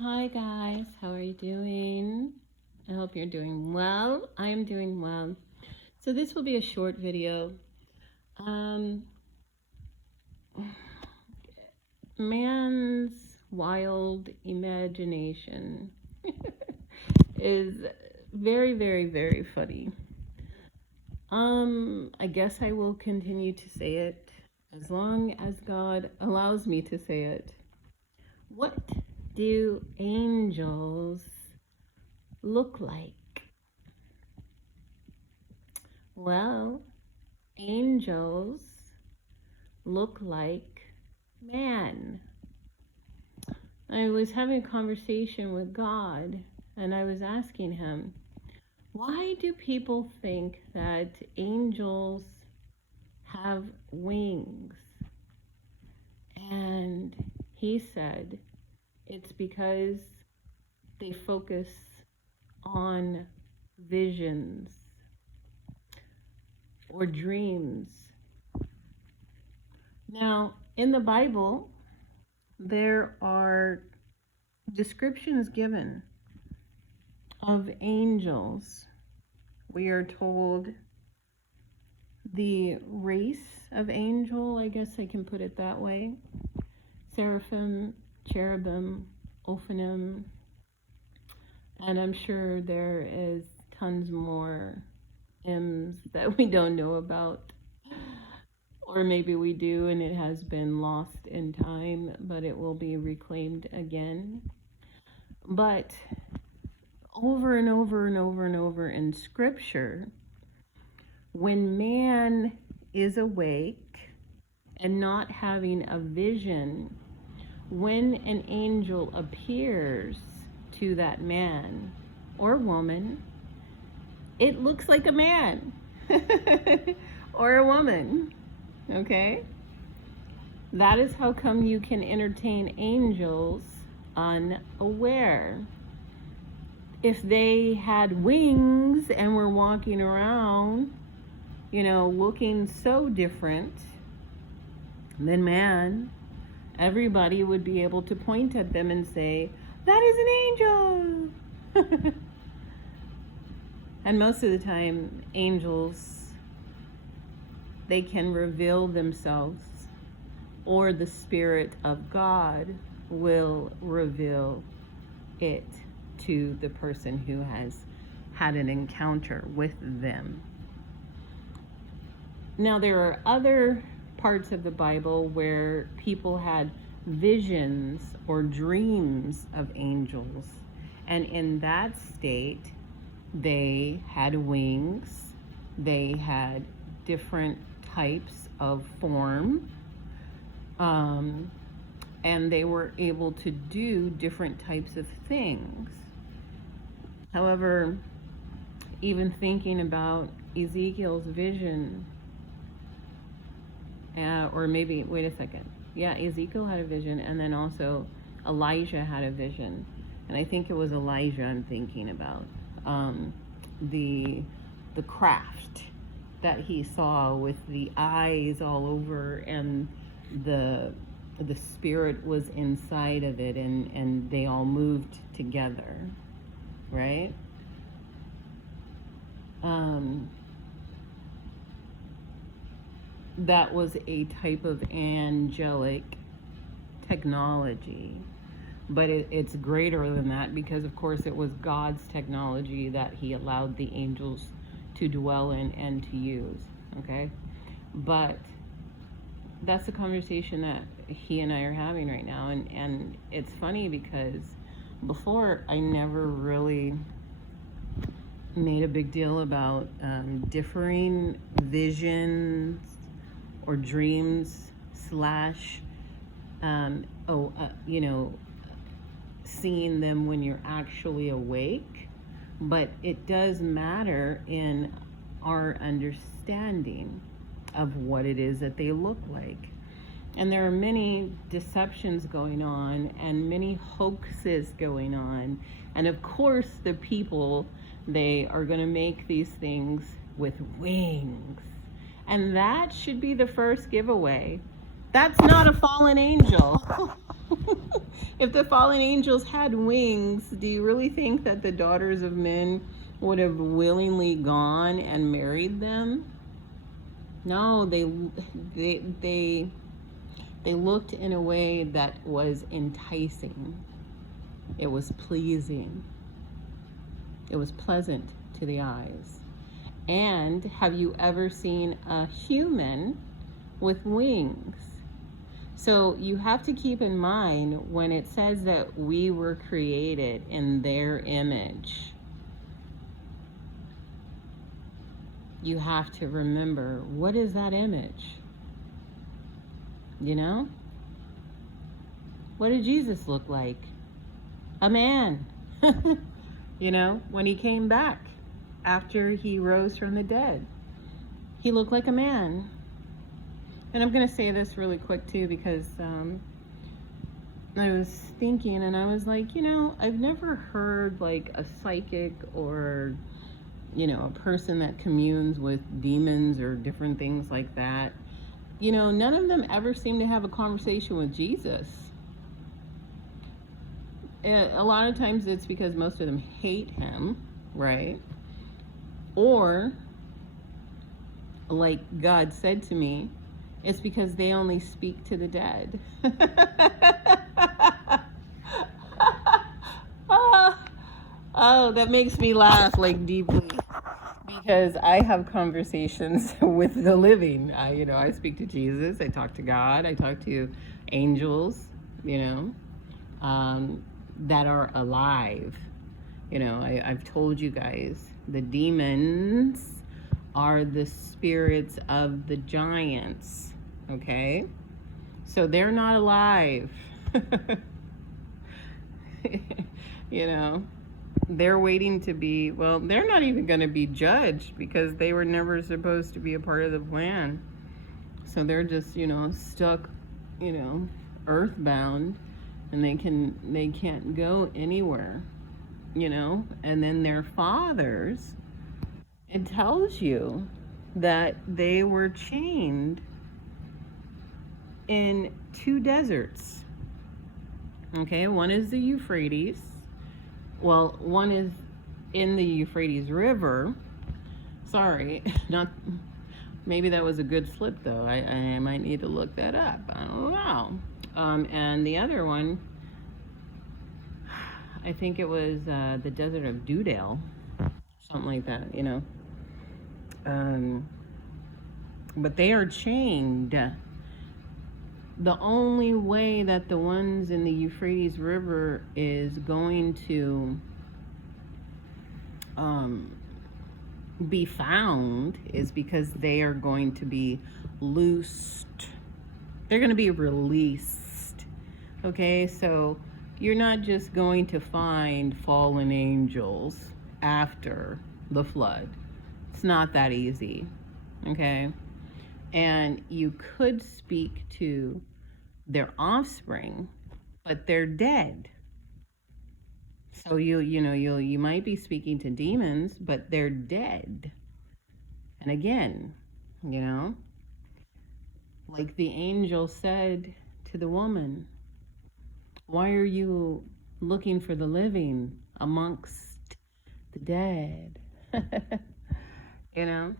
Hi guys, how are you doing? I hope you're doing well. I am doing well. So this will be a short video. Um, Man's wild imagination is very, very, very funny. I guess I will continue to say it as long as God allows me to say it. What do angels look like? Well, angels look like man. I was having a conversation with God and I was asking him, why do people think that angels have wings? And he said, it's because they focus on visions or dreams. Now, in the Bible, there are descriptions given of angels. We are told the race of angel, I guess I can put it that way: seraphim, cherubim, ophanim, and I'm sure there is tons more M's that we don't know about. Or maybe we do and it has been lost in time, but it will be reclaimed again. But over and over and over and over in Scripture, when man is awake and not having a vision, when an angel appears to that man or woman, it looks like a man or a woman. Okay? That is how come you can entertain angels unaware. If they had wings and were walking around, looking so different than man, everybody would be able to point at them and say, that is an angel. And most of the time, angels, they can reveal themselves, or the Spirit of God will reveal it to the person who has had an encounter with them. Now, there are other parts of the Bible where people had visions or dreams of angels, and in that state, they had wings, they had different types of form, and they were able to do different types of things. However, even thinking about Ezekiel's vision, or maybe, wait a second. Yeah, Ezekiel had a vision, and then also Elijah had a vision. And I think it was Elijah I'm thinking about. The craft that he saw with the eyes all over, and the spirit was inside of it, and they all moved together, right? That was a type of angelic technology, but it's greater than that, because of course it was God's technology that he allowed the angels to dwell in and to use. Okay, but that's the conversation that he and I are having right now, and it's funny because before I never really made a big deal about differing visions or dreams slash seeing them when you're actually awake, but it does matter in our understanding of what it is that they look like. And there are many deceptions going on and many hoaxes going on, and of course the people, they are going to make these things with wings, and that should be the first giveaway. That's not a fallen angel. If the fallen angels had wings, do you really think that the daughters of men would have willingly gone and married them? No, they they looked in a way that was enticing. It was pleasing. It was pleasant to the eyes. And have you ever seen a human with wings? So you have to keep in mind when it says that we were created in their image, you have to remember, what is that image? You know? What did Jesus look like? A man. You know, when he came back after he rose from the dead, he looked like a man. And I'm going to say this really quick too, because I was thinking and I was like, you know, I've never heard like a psychic or, you know, a person that communes with demons or different things like that. You know, none of them ever seem to have a conversation with Jesus. A lot of times it's because most of them hate him, right? Or, like God said to me, it's because they only speak to the dead. Oh, that makes me laugh like deeply, because I have conversations with the living. You know, I speak to Jesus, I talk to God, I talk to angels, you know, that are alive. You know, I've told you guys, the demons are the spirits of the giants, okay? So they're not alive. You know, they're waiting to be, well, they're not even going to be judged because they were never supposed to be a part of the plan. So they're just, you know, stuck, you know, earthbound, and they can't go anywhere, you know. And then their fathers, it tells you that they were chained in 2 deserts. Okay, one is the Euphrates. Well, one is in the Euphrates River. Sorry, not, maybe that was a good slip though. I might need to look that up. I don't know. And the other one, I think it was the desert of Dudale, something like that, you know. But they are chained. The only way that the ones in the Euphrates River is going to be found is because they are going to be loosed. They're going to be released. Okay, so you're not just going to find fallen angels after the flood. It's not that easy. Okay, and you could speak to their offspring, but they're dead. So you might be speaking to demons, but they're dead. And again, you know, like the angel said to the woman, why are you looking for the living amongst the dead? You know?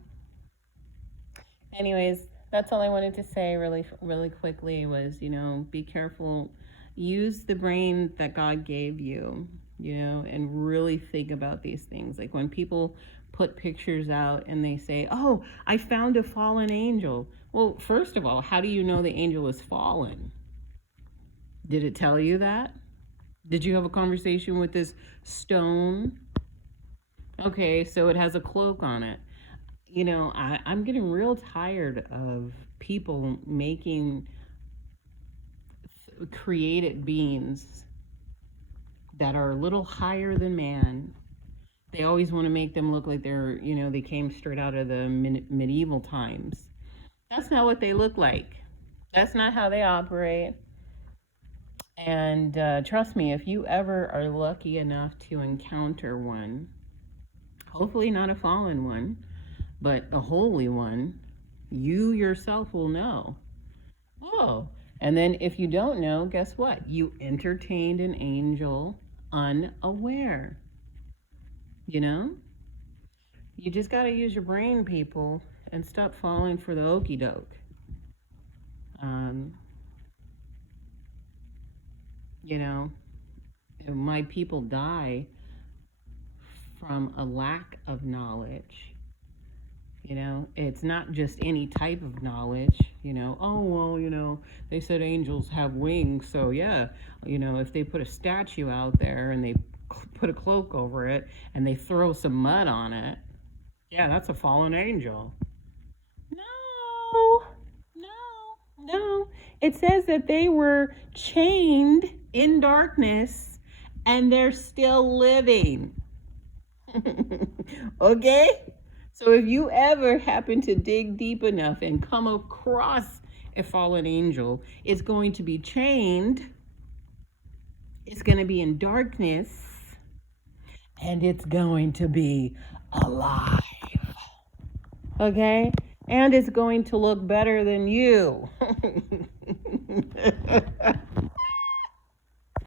Anyways, that's all I wanted to say really quickly was, you know, be careful. Use the brain that God gave you, you know, and really think about these things. Like when people put pictures out and they say, oh, I found a fallen angel. Well, first of all, how do you know the angel is fallen? Did it tell you that? Did you have a conversation with this stone? Okay, so it has a cloak on it. You know, I'm getting real tired of people making created beings that are a little higher than man. They always want to make them look like they're, you know, they came straight out of the medieval times. That's not what they look like. That's not how they operate. And trust me, if you ever are lucky enough to encounter one, hopefully not a fallen one, but a holy one, you yourself will know, oh, And then if you don't know, guess what? You entertained an angel unaware. You know? You just got to use your brain, people, and stop falling for the okey doke. You know, my people die from a lack of knowledge. You know, it's not just any type of knowledge, you know, oh, well, you know, they said angels have wings. So, yeah, you know, if they put a statue out there and they put a cloak over it and they throw some mud on it, yeah, that's a fallen angel. No, no. It says that they were chained in darkness and they're still living. Okay? So if you ever happen to dig deep enough and come across a fallen angel, it's going to be chained, it's going to be in darkness, and it's going to be alive. Okay? And it's going to look better than you.